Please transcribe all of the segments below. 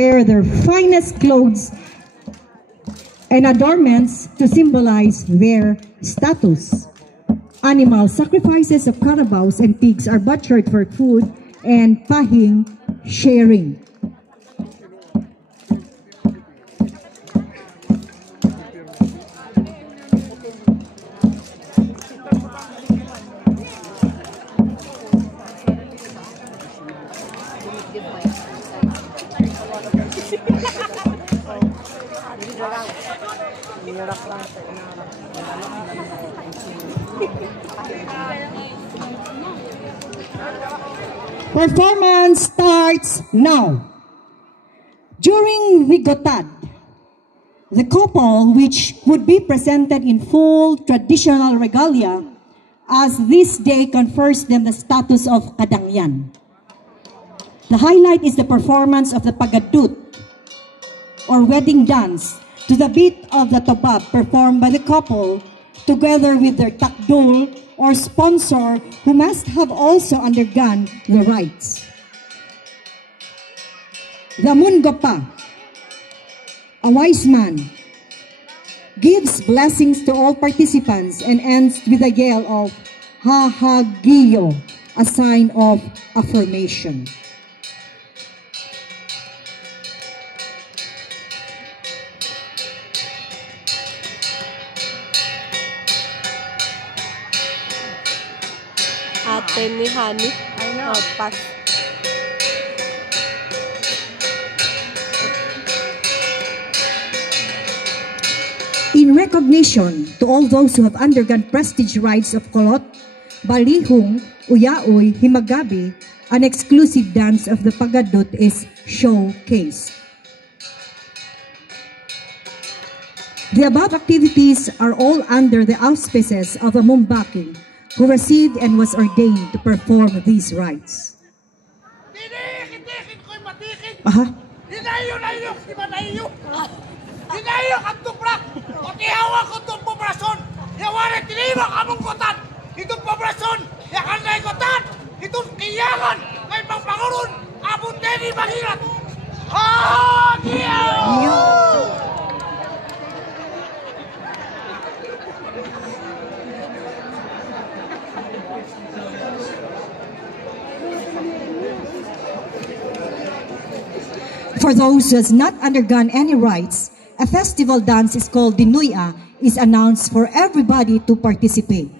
wear their finest clothes and adornments to symbolize their status. Animal sacrifices of carabaos and pigs are butchered for food and pahing sharing. Performance starts now. During the Gotad, the couple, which would be presented in full traditional regalia, as this day confers them the status of Kadangyan. The highlight is the performance of the Pagadut, or wedding dance, to the beat of the tobab performed by the couple, together with their takdul, or sponsor, who must have also undergone the rites. The Mungapa, a wise man, gives blessings to all participants and ends with a yell of Hahagiyo, a sign of affirmation. Ate ni Hani. Oh, pass. In recognition to all those who have undergone prestige rites of Kolot, Balihong, Uyaoy, Himagabi, an exclusive dance of the Pagadut is showcased. The above activities are all under the auspices of a Mumbaki, who received and was ordained to perform these rites. Aha. For those who has not undergone any rites, a festival dance is called Dinuya is announced for everybody to participate.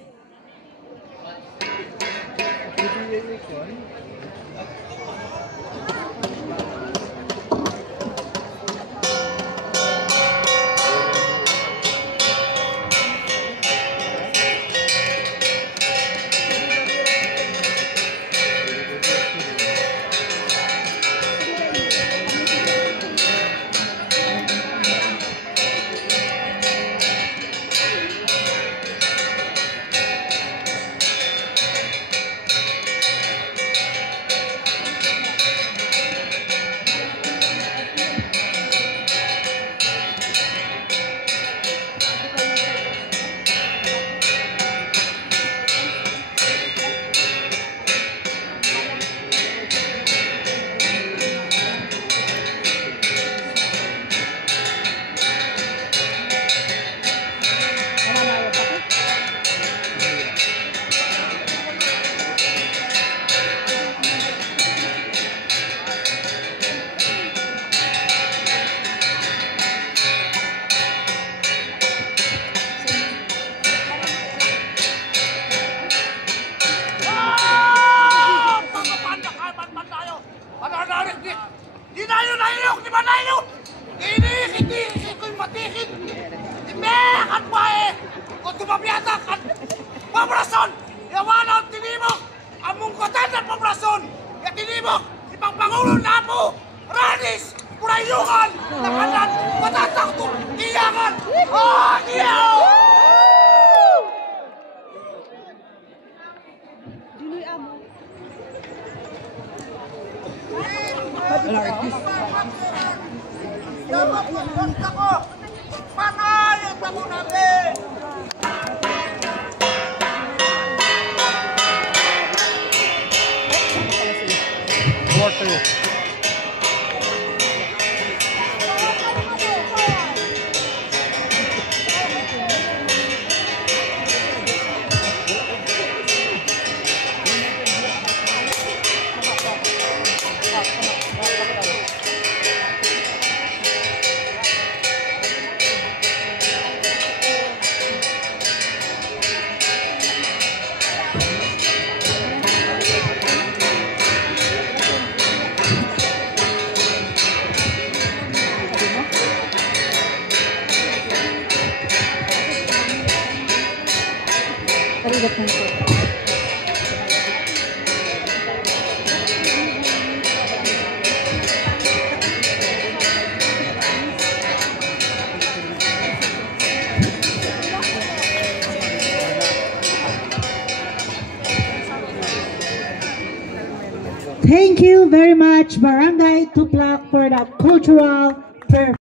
Thank you very much, Barangay Tuplak, for that cultural performance.